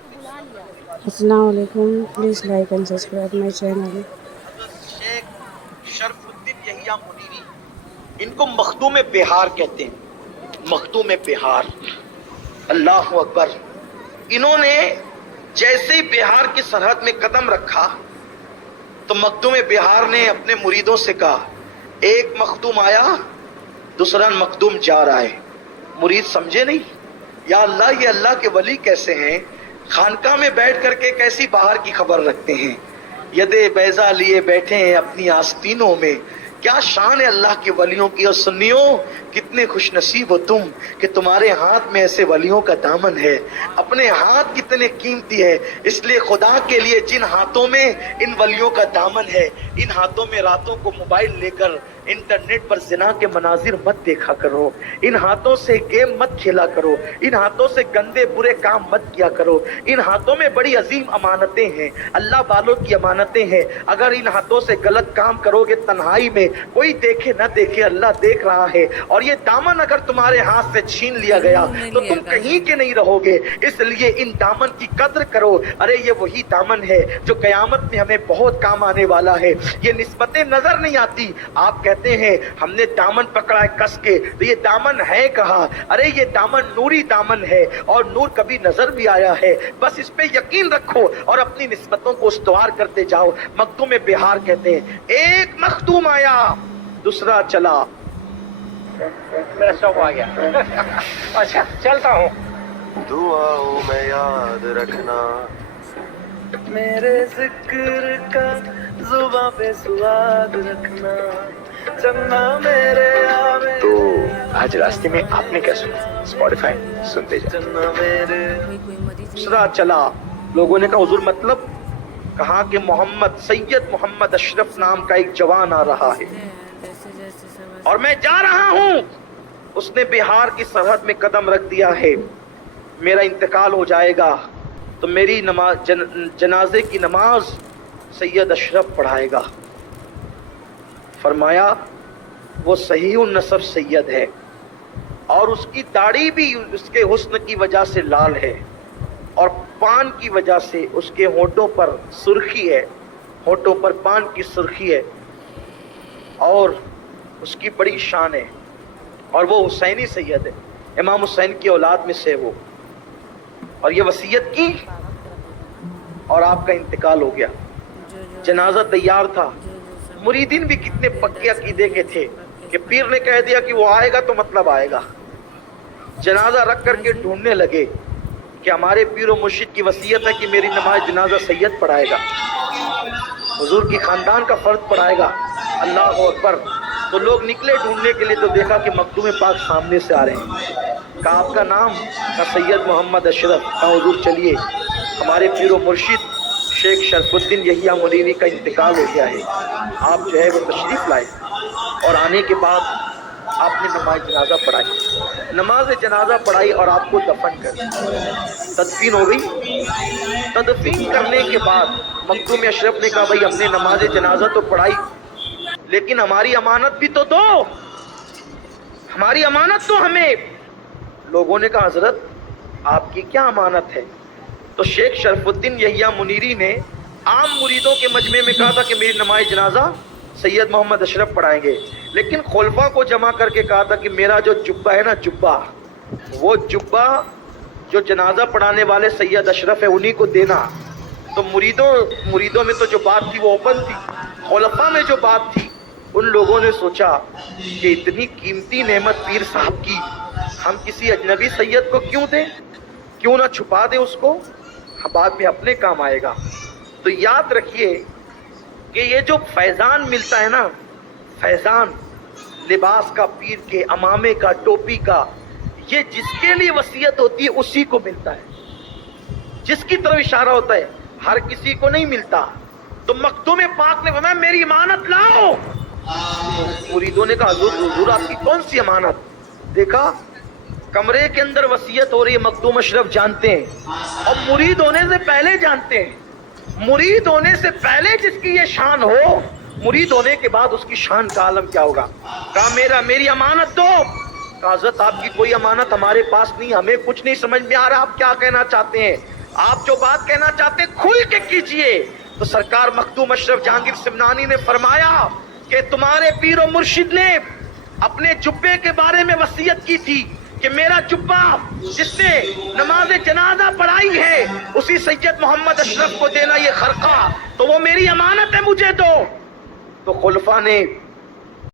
अस्सलाम वालेकुम, please like and subscribe my channel. Sheikh Sharfuddin Yahya Muneeri, इनको मखदूम बिहार कहते हैं। मखदूम बिहार, अल्लाह अकबर। इन्होंने जैसे ही बिहार की सरहद में कदम रखा तो मखदूम बिहार ने अपने मुरीदों से कहा, एक मखदूम आया, दूसरा मखदूम जा रहा है। मुरीद समझे नहीं, या अल्लाह ये अल्लाह के वली कैसे हैं, खानका में बैठ करके कैसी बाहर की खबर रखते हैं, यदे बैजा लिए बैठे हैं अपनी आस्तीनों में। क्या शान है अल्लाह के वलियों की। और सुन्नियों, कितने खुश नसीब हो तुम कि तुम्हारे हाथ में ऐसे वलियों का दामन है। अपने हाथ कितने कीमती है, इसलिए खुदा के लिए जिन हाथों में इन वलियों का दामन है, इन हाथों में रातों को मोबाइल लेकर इंटरनेट पर जिना के मनाजिर मत देखा करो, इन हाथों से गेम मत खेला करो, इन हाथों से गंदे बुरे काम मत किया करो। इन हाथों में बड़ी अजीम अमानतें हैं, अल्लाह वालों की अमानतें हैं। अगर इन हाथों से गलत काम करोगे तन्हाई में, कोई देखे ना देखे, अल्लाह देख रहा है। और ये दामन अगर तुम्हारे हाथ से छीन लिया गया तो तुम कहीं के नहीं रहोगे। इसलिए इन दामन की कद्र करो। अरे ये वही दामन है जो कयामत में हमें बहुत काम आने वाला है। ये निस्बतें नजर नहीं आती। आप कहते हैं हमने दामन पकड़ा है कस के, तो ये दामन है कहाँ? अरे ये दामन नूरी दामन है, और नूर कभी नजर भी आया है। बस इस पे यकीन रखो और अपनी निस्बतों को इस्तवार करते जाओ। मखदूम बिहार कहते हैं, एक मखदूम आया, दूसरा चला। मेरा शौक आ गया। अच्छा चलता हूँ। दुआओं में याद रखना, मेरे जिक्र का जुबां पे स्वाद रखना, चन्ना मेरे आवे। तो आज रास्ते में आपने क्या सुना? स्पॉटिफाई सुनते जाओ। चन्ना मेरे दूसरा चला। लोगों ने कहा हुजूर मतलब? कहा कि मोहम्मद, सैयद मोहम्मद अशरफ नाम का एक जवान आ रहा है और मैं जा रहा हूं। उसने बिहार की सरहद में कदम रख दिया है, मेरा इंतकाल हो जाएगा तो मेरी नमाज, जनाजे की नमाज सैयद अशरफ पढ़ाएगा। फरमाया वो सहीहुन नसब सैयद है और उसकी दाढ़ी भी उसके हुस्न की वजह से लाल है और पान की वजह से उसके होठों पर सुर्खी है, होठों पर पान की सुर्खी है और उसकी बड़ी शान है। और वो हुसैनी सैयद है, इमाम हुसैन की औलाद में से वो। और ये वसीयत की और आपका इंतकाल हो गया। जनाजा तैयार था। मुरीदीन भी कितने पक्के अकीदे के थे कि पीर ने कह दिया कि वो आएगा तो मतलब आएगा। जनाजा रख करके ढूंढने लगे कि हमारे पीर और मुर्शिद की वसीयत है कि मेरी नमाज जनाजा सैयद पढ़ाएगा, हुजूर की खानदान का फर्द पढ़ाएगा। अल्लाह अकबर। तो लोग निकले ढूंढने के लिए, तो देखा कि मखदूम पाक सामने से आ रहे हैं। कहा आपका नाम? कहा सैयद मोहम्मद अशरफ। कहा हुजूर चलिए, हमारे पीर और मुर्शिद शेख शरफुद्दीन यहिया मुनीरी का इंतकाल हो गया है, आप जो है वो तशरीफ लाए। और आने के बाद आपने नमाज जनाजा पढ़ाई, नमाज जनाजा पढ़ाई और आपको दफन कर तदफीन हो गई। तदफीन करने के बाद मखदूम अशरफ ने कहा भाई हमने नमाज जनाजा तो पढ़ाई, लेकिन हमारी अमानत भी तो दो, हमारी अमानत तो हमें। लोगों ने कहा हजरत आपकी क्या अमानत है? तो शेख शरफुद्दीन यहिया मुनीरी ने आम मुरीदों के मजमे में कहा था कि मेरी नमाज जनाजा सैयद मोहम्मद अशरफ पढ़ाएंगे, लेकिन खुलफा को जमा करके कहा था कि मेरा जो जुब्बा है ना, जुब्बा, वो जुब्बा जो जनाजा पढ़ाने वाले सैयद अशरफ है उन्हीं को देना। तो मुरीदों में तो जो बात थी वो ओपन थी, खुलफा में जो बात थी उन लोगों ने सोचा कि इतनी कीमती नेमत पीर साहब की हम किसी अजनबी सैयद को क्यों दें, क्यों ना छुपा दें उसको, बाद में अपने काम आएगा। तो याद रखिए कि ये जो फैजान मिलता है ना, फैजान लिबास का, पीर के अमामे का, टोपी का, ये जिसके लिए वसीयत होती है उसी को मिलता है, जिसकी तरफ इशारा होता है, हर किसी को नहीं मिलता। तो मखदूम पाक ने फरमाया मेरी अमानत लाओ। मुरीदों ने कहा हुजूर आपकी कौन सी अमानत? देखा कमरे के अंदर वसीयत हो रही है, मखदूम अशरफ जानते हैं और मुरीद होने से पहले जानते हैं। मुरीद होने से पहले जिसकी ये शान हो, मुरीद होने के बाद उसकी शान का आलम क्या होगा। कहा मेरी अमानत दो। कहा हज़रत आपकी कोई अमानत हमारे पास नहीं, हमें कुछ नहीं समझ में आ रहा आप क्या कहना चाहते हैं। آپ جو بات کہنا چاہتے کھل کے کیجئے. تو سرکار مخدوم اشرف جہانگیر سمنانی نے فرمایا کہ تمہارے پیر و مرشد نے اپنے جبے کے بارے میں وصیت کی تھی کہ میرا جبہ جس نے نماز جنازہ پڑھائی ہے اسی سید محمد اشرف کو دینا یہ خرقہ، تو وہ میری امانت ہے، مجھے دو. تو خلفاء نے